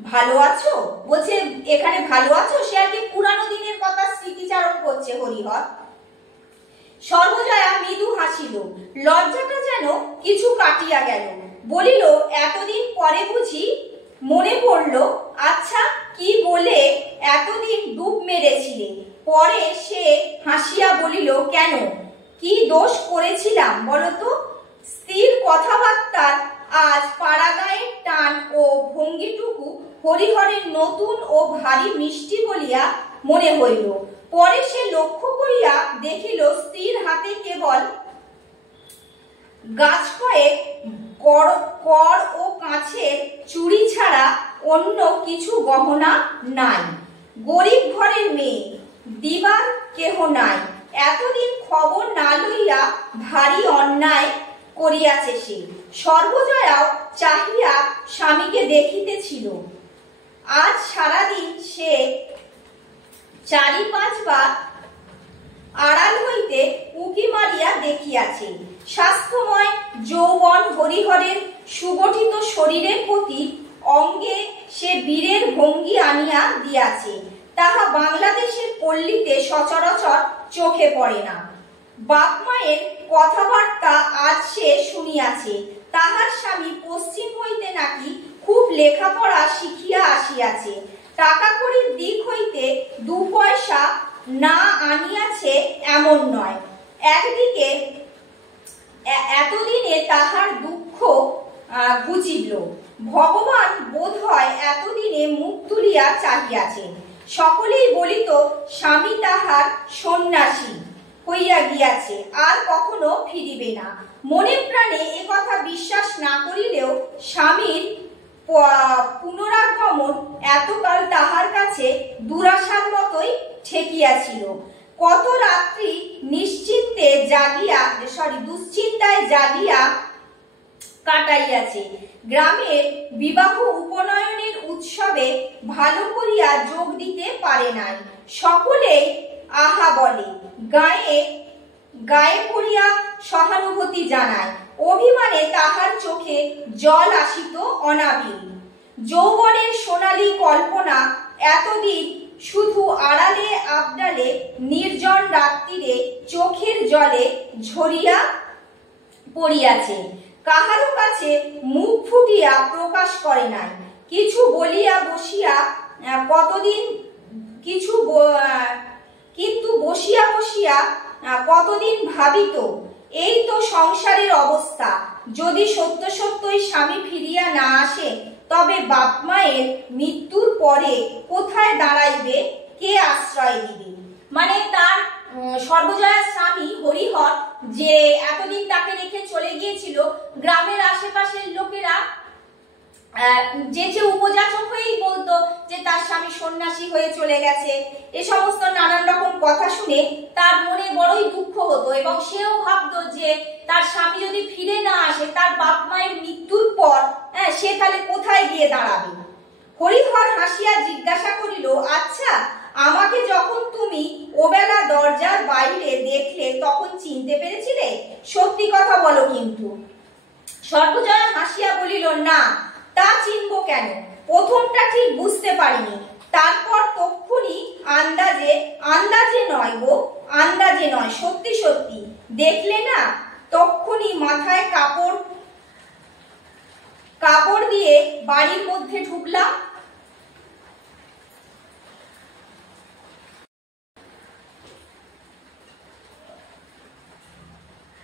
ভালো আছো? বলছে এখানে ভালো আছো? সে আর কি পুরানো দিনের কথা স্মৃতিচারণ করছে হরিহর। সর্বজয়া মৃদু হাসিল। লজ্জাটা যেন কিছু কাটিয়া গেল। বলিল, এতদিন পরে বুঝি মনে পড়ল? আচ্ছা, কি বলে এতদিন ডুব মেরেছিলে? পরে সে হাসিয়া বলিল, কেন, সেইটুকু হরিহরের নতুন ও ভারী মিষ্টি বলিয়া মনে হইল। পরে সে লক্ষ্য করিয়া দেখিল স্ত্রীর হাতে কেবল গাছ কয়েক কর ও কাঁচের চুড়ি ছাড়া অন্য কিছু গহনা নাই। গরিব ঘরের মেয়ে, দিবার কেহ নাই। এতদিন খবর না লইয়া ভারী অন্যায় করিয়াছে সে। সর্বজয়াও চাহিয়া স্বামীকে দেখিতেছিল। আজ সারাদিন সে 4-5 বার আড়াল হইতে উঁকি মারিয়া দেখিয়াছে। স্বাস্থ্যময় যৌবন হরিহরের সুগঠিত শরীরের প্রতি অঙ্গে সে বীরের ভঙ্গি আনিয়া দিয়াছে, তাহা বাংলাদেশের পল্লীতে সচরাচর চোখে পড়ে না। বাপ মায়ের কথাবার্তা আজ সে শুনিয়াছে। তাহার স্বামী পশ্চিম হইতে নাকি খুব লেখাপড়া শিখিয়া আসিয়াছে। টাকা কড়ির দিক হইতে 2 পয়সা না আনিয়াছে এমন নয়। একদিকে এতদিনে তাহার দুঃখ ঘুচিল। ভগবান বোধ হয় এতদিনে মুখ তুলিয়া চাহিয়াছেন। সকলেই বলিত স্বামী তাহার সন্ন্যাসী হইয়া গিয়াছে, আর কখনো ফিরিবে না। মনে প্রাণে এ কথা বিশ্বাস না করিলেও স্বামীর পুনরাগমন এতকাল তাহার কাছে দুরাশার মতোই ঠেকিয়াছিল। কত রাত্রি দুশ্চিন্তায় জাগিয়া কাটাইয়াছে। গ্রামের বিবাহ উপনয়নের উৎসবে ভালো করিয়া যোগ দিতে পারে নাই। সকলেই আহা বলে, গায়ে পড়িয়া সহানুভূতি জানায়। অভিমানে তাহার চোখে জল আসিত অনাবিল। যৌবনের সোনালী কল্পনা এতদিন শুধু আড়ালে আবডালে নির্জন রাত্রিরে চোখের জলে ঝরিয়া পড়িয়াছে। কাহারো কাছে মুখ ফুটিয়া প্রকাশ করে নাই। কিছু বলিয়া বসিয়া কিন্তু বসিয়া কতদিন ভাবিত, এই তো সংসারের অবস্থা। যদি সত্য সত্যই স্বামী ফিরিয়া না আসে, তবে বাপ মায়ের মৃত্যুর পরে কোথায় দাঁড়াইবে, কে আশ্রয় দিবে? মানে তার সর্বজয়ার স্বামী হরিহর যে এতদিন তাকে রেখে চলে গিয়েছিল, গ্রামের আশেপাশের লোকেরা যে উপযাচক হয়েই বলতো যে তার স্বামী সন্ন্যাসী হয়ে চলে গেছে। এ সমস্ত নানান রকম কথা শুনে তার মনে বড়ই দুঃখ হতো, এবং সেও ভাবতো যে তার স্বামী যদি ফিরে না আসে, তার বাপ মায়ের মৃত্যুর পর সে তাহলে কোথায় গিয়ে দাঁড়াবে। হরিহর হাসিয়া জিজ্ঞাসা করিল, আচ্ছা, আমাকে যখন তুমি ওবেলা দরজার বাইরে দেখলে তখন চিনতে পেরেছিলে? সত্যি কথা বলো কিন্তু। সর্বজয়া হাসিয়া বলিল, না, তা চিনব কেন? প্রথমটা ঠিক বুঝতে পারিনি, তারপর তক্ষুনি আন্দাজে নয়, সত্যি সত্যি দেখলে না? তক্ষুনি মাথায় কাপড় দিয়ে বাড়ির মধ্যে ঢুকলাম।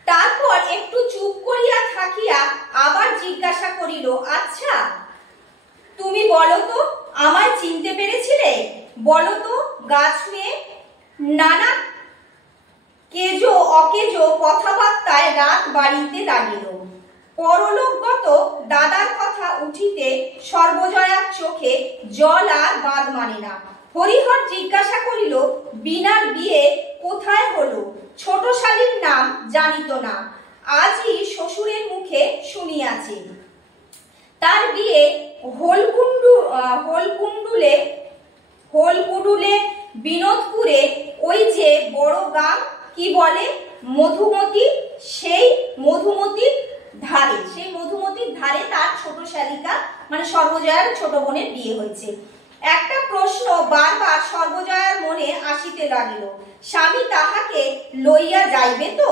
তারপর একটু চুপ করিয়া থাকিয়া আবার জিজ্ঞাসা করিল, আচ্ছা, তুমি বলো তো, আমায় চিনতে পেরেছিলে? বলো তো। গা ছুঁয়ে নানা কেজো অকেজো কথাবার্তায় রাত বাড়িতে লাগিল। পরলোকগত দাদার কথা উঠিতে সর্বজয়ার চোখে জল আর বাঁধ মানে না। হরিহর জিজ্ঞাসা করিল, বিনার বিয়ে কোথায় হলো? ছোট শালীর নাম জানিত না, আজই শ্বশুরের মুখে শুনিয়াছে। তার বিয়ে হোলকুডুলে বিনোদপুরে, ওই যে বড় গ্রাম কি বলে মধুমতি, সেই মধুমতির ধারে তার ছোট শালিকা মানে সর্বজয়ার ছোট বোনের বিয়ে হয়েছে। একটা প্রশ্ন বারবার সর্বজয়ার মনে আসিতে লাগিল, স্বামী তাহাকে লইয়া যাইবে তো?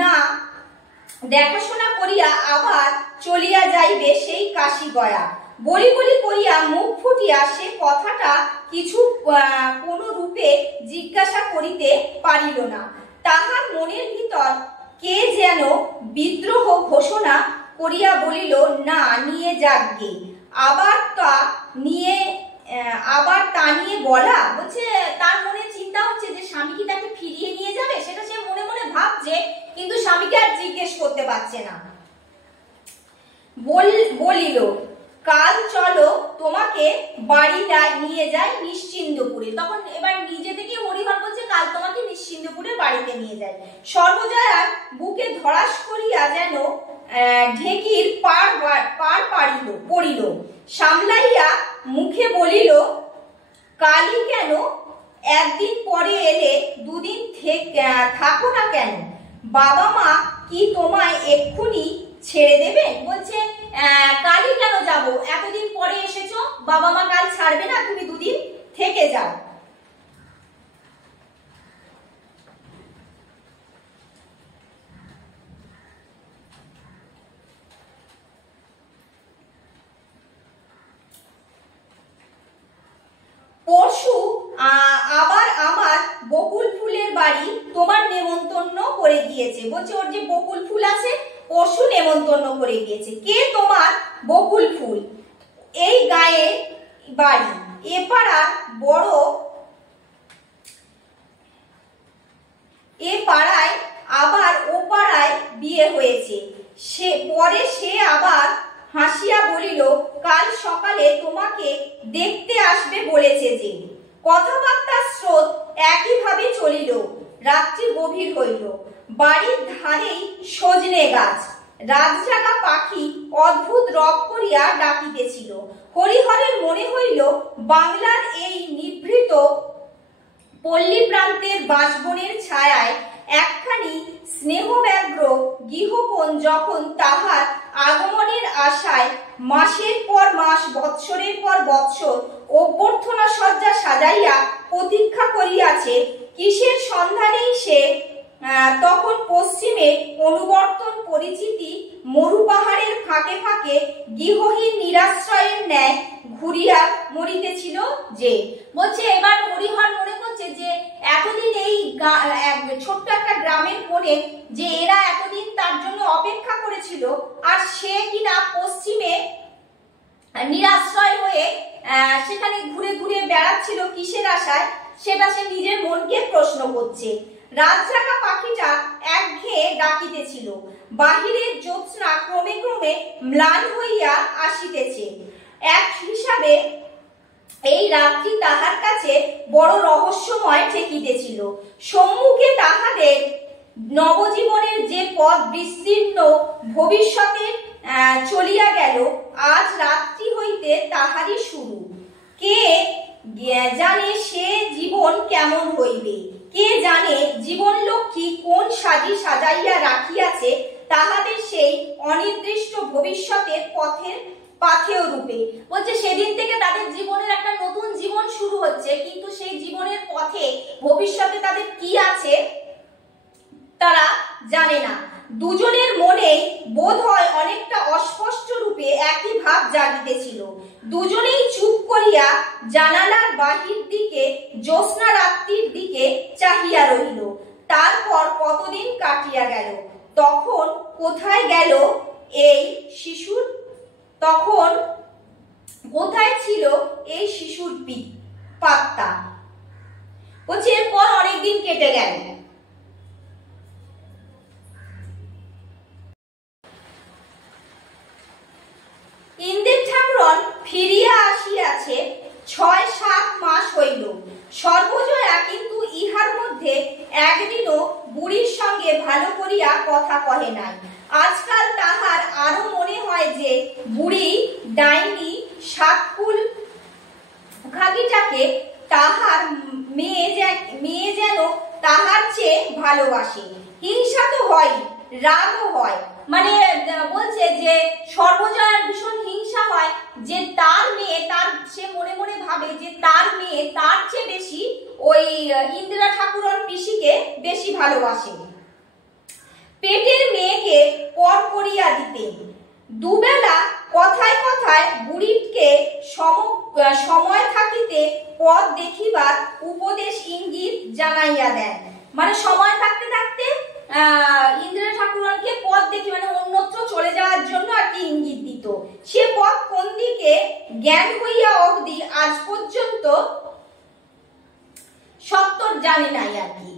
না, দেখাশোনা করিয়া আবার চলিয়া যাইবে সেই কাশি গয়া। বলি করিয়া মুখ ফুটিয়া সে কথাটা কোনো রূপে জিজ্ঞাসা করিতে পারিল না। তাহার মনের ভিতর কে যেন বিদ্রোহ ঘোষণা করিয়া বলিল, না, নিয়ে যাক গে, আবার তা নিয়ে বলা। বলছে তার মনে চিন্তা হচ্ছে যে স্বামী কি তাকে ফিরিয়ে নিয়ে যাবে, সেটা সে মনে মনে ভাবছে, কিন্তু স্বামীকে আর জিজ্ঞেস করতে পারছে না। বলিল, কাল চলো তোমাকে বাড়ি নিয়ে যাই নিশ্চিন্দপুরে। তখন এবার নিজে থেকে হরিহর বলছে কাল তোমাকে নিশ্চিন্দপুরের বাড়িতে নিয়ে যায়। সর্বজয়ার বুকে ধরাস করিয়া যেন ঢেকির পার পড়িল। সামলাইয়া মুখে বলিল, কালই কেন? একদিন পরে এলে দুদিন থাকো না কেন? বাবা মা কি তোমায় এক্ষুনি ছেড়ে দেবে? বলছে কালই কেন যাব, এতদিন পরে এসেছো, বাবা মা কাল ছাড়বে না, তুমি দুদিন থেকে যাও। পরশু আবার আমার বকুল ফুলের বাড়ি তোমার নেমন্তন্ন করে গিয়েছে। বলছে ওর যে বকুল ফুল আছে পরশু নেমন্তন্ন করে গিয়েছে। কে তোমার বকুল ফুল? এই গায়ে বাড়ি, এ পাড়া বড়, এ পাড়ায় আবার ও পাড়ায় বিয়ে হয়েছে। সে আবার হাসিয়া বলিল, কাল সকালে তোমাকে দেখতে আসবে বলেছে যে। কথাবার্তার স্রোত একইভাবে চলিল। রাত্রি গভীর হইল। বাড়ির ধারেই সজনে গাছ। রাতজাগা পাখি অদ্ভুত রব করিয়া ডাকিতেছিল। হরিহরের মনে হইল বাংলার এই নিভৃত পল্লী প্রান্তের বাঁশবনের ছায়ায় একখানি স্নেহব্যগ্র গৃহকোণ যখন তাহার আগমনের আশায় মাসের পর মাস, বৎসরের পর বৎসর অভ্যর্থনা সজ্জা সাজাইয়া প্রতীক্ষা করিয়াছে, কিসের সন্ধানেই সে তখন পশ্চিমে অনুবর্তন পরিচিতি মরুপাহাড়ের ফাঁকে ফাঁকে গৃহহীন নিরাশ্রয়ের ন্যায় ঘুরিয়া মরিতেছিল যে। বলছে এবার হরিহর মনে করছে যে এতদিন এই ছোট্ট একটা গ্রামের কোণে যে এরা এতদিন তার জন্য অপেক্ষা করেছিল, আর সে কিনা পশ্চিমে নিরাশ্রয় হয়ে সেখানে ঘুরে ঘুরে বেড়াচ্ছিল কিসের আশায়, সেটা সে নিজের মনকে প্রশ্ন করছে। রাতজাগা পাখিটা একঘেয়ে ডাকিতেছিল। বাহিরের জ্যোৎস্না ক্রমে ক্রমে ম্লান হইয়া আসিতেছে। এক হিসাবে এই রাত্রি তাহার কাছে বড় রহস্যময় ঠেকিতেছিল। সম্মুখে তাহাদের নবজীবনের যে পথ বিস্তীর্ণ ভবিষ্যতে চলিয়া গেল, আজ রাত্রি হইতে তাহারই শুরু। কে জানে সে জীবন কেমন হইবে? কে জানে জীবন লক্ষ্মী কোন সাজি সাজাইয়া রাখিয়াছে তাহাদের সেই অনির্দিষ্ট ভবিষ্যতের পাথেয় রূপে। বলছে সেদিন থেকে তাদের জীবনের একটা নতুন জীবন শুরু হচ্ছে, কিন্তু সেই জীবনের পথে ভবিষ্যতে তাদের কি আছে তারা জানে না। দুজনের মনে বোধ হয় অনেকটা অস্পষ্ট রূপে একই ভাব জাগিতেছিল। দুজনেই চুপ করিয়া জানালার বাহির দিকে জ্যোৎস্না রাত্রির দিকে চাহিয়া রহিল। তারপর কতদিন কাটিয়া গেল। তখন কোথায় গেল এই শিশুর, তখন কোথায় ছিল এই শিশুর পাত্তা? বলছে এরপর অনেকদিন কেটে গেল। ইন্দ্র ঠাকুরন ফিরিয়া আসিয়াছে ৬-৭ মাস হইল। সর্বজয়া কিন্তু ইহার মধ্যে একদিনও বুড়ির সঙ্গে ভালো করিয়া কথা কহে নাই। আজকাল তাহার আরো মনে হয় যে বুড়ি ডাইনি সাতকুল খাগিটাকে তাহার মেয়ে যেন তাহার চেয়ে ভালোবাসে। হিংসা তো হয়, রাগও হয়। মানে বলছে যে সর্বজয়ার ভীষণ হিংসা হয় যে তার মেয়ে, সে মনে মনে ভাবে যে তার মেয়ে তার চেয়ে বেশি ওই ইন্দিরা ঠাকুরন পিসিকে বেশি ভালোবাসে। পেটের মেয়েকে পর করিয়া দিতে দুবেলা কথায় কথায় বুড়িকে সময় থাকিতে পথ দেখিবার উপদেশ ইঙ্গিত জানাইয়া দেন। মানে সময় থাকতে থাকতে ইন্দিরা ঠাকুরনকে পথ দেখি মানে অন্যত্র চলে যাওয়ার জন্য আর কি ইঙ্গিত দিত। সে পথ কোন দিকে জ্ঞান হইয়া অবধি আজ পর্যন্ত সত্তর জানে নাই আর কি।